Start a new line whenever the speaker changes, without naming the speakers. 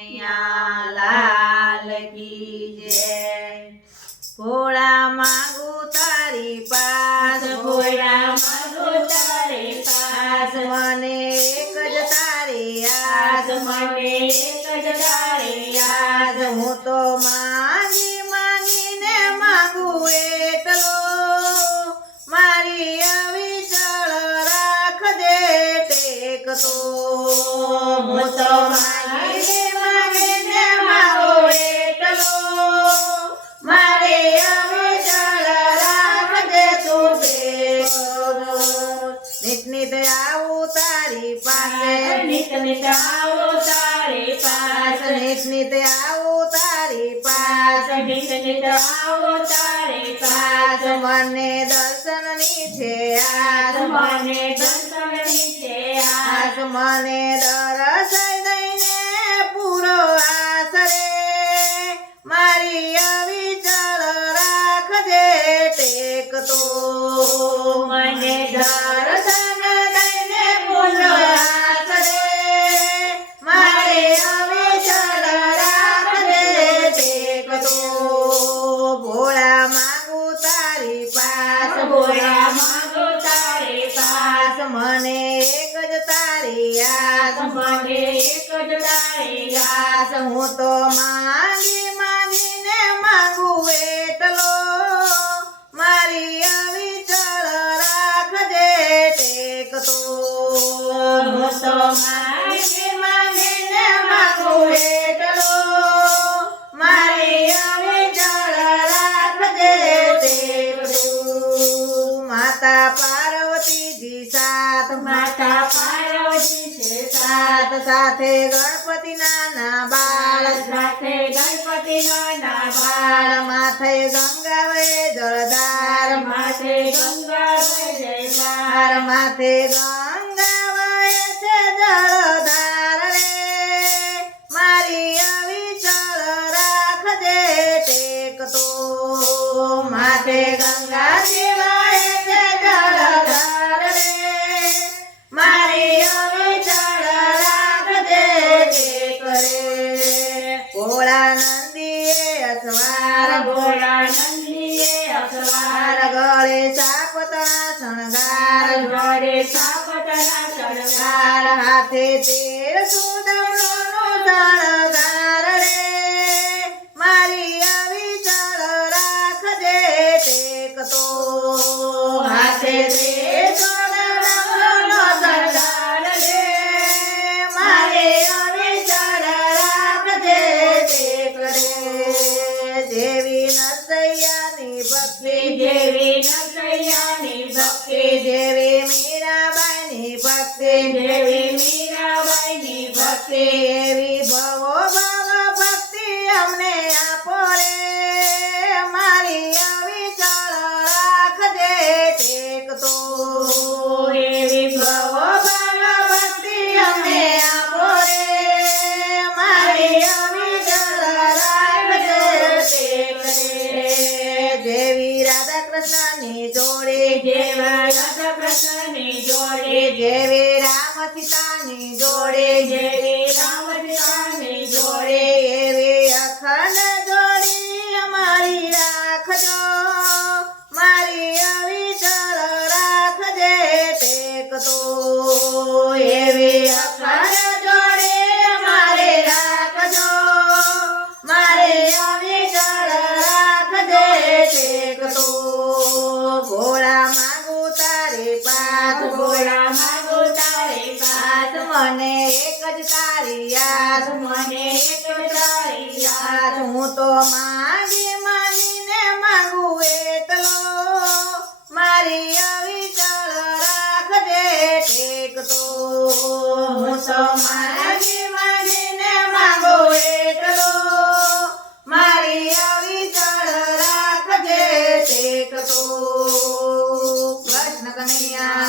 કનૈયા લાલ ભોળા માંગુ તારી પાસ
ભોળા માંગુ તારી પાસ.
મને એક જ તારી
આજ મને એક જ તારી યાદ.
હું તો માંગી આવો તારી પાસ.
નિશ્ચિત આવો તારી પાસે
નિત આવો તારી પાસ. મને દર્શનની છે આસ
મને દર્શનની છે
આસ. મને દરસાઈ
મને
એક જ. આસ હું તો માંગી માંગીને માંગુ એટલો. મારી અવિચળ રાખજે ટેકતો
હું તો માંગી માંગીને માંગુ
એટલો. મારી ટેકતો માતા પાર્વતીજી સાત
માતા
સાત સાથે ગણપતિ નાના બાળ.
સાથે ગણપતિ નાના
બાળ. માથે ગંગાવે વે જળધાર.
માથે
ગંગાવે
બાર
માથે ગંગાવે છે જળધાર રે. મારી અવિચળ રાખજે ટેકતો. માથે ગંગા શણગાર
ઘરે સાપતના
તાર હાથે તેર સુદવનો નરસૈયાની ભક્તિ
દેવી નરસૈયાની ભક્તિ.
દેવી મીરાબાઈની ભક્તિ.
દેવી મીરાબાઈની
ભક્તિ. એવી ભવ કૃષ્ણની જોડે
જેવા રાધા કૃષ્ણની જોડે
જેવી રામ સીતાની જોડે
જેવી હું,
તો માંગી માંગીને માંગુ એટલો. મારી અવિચળ રાખજે ટેકતો હું તો માંગી માંગીને માંગુ એટલો. મારી અવિચળ રાખજે ટેકતો કૃષ્ણ કનૈયા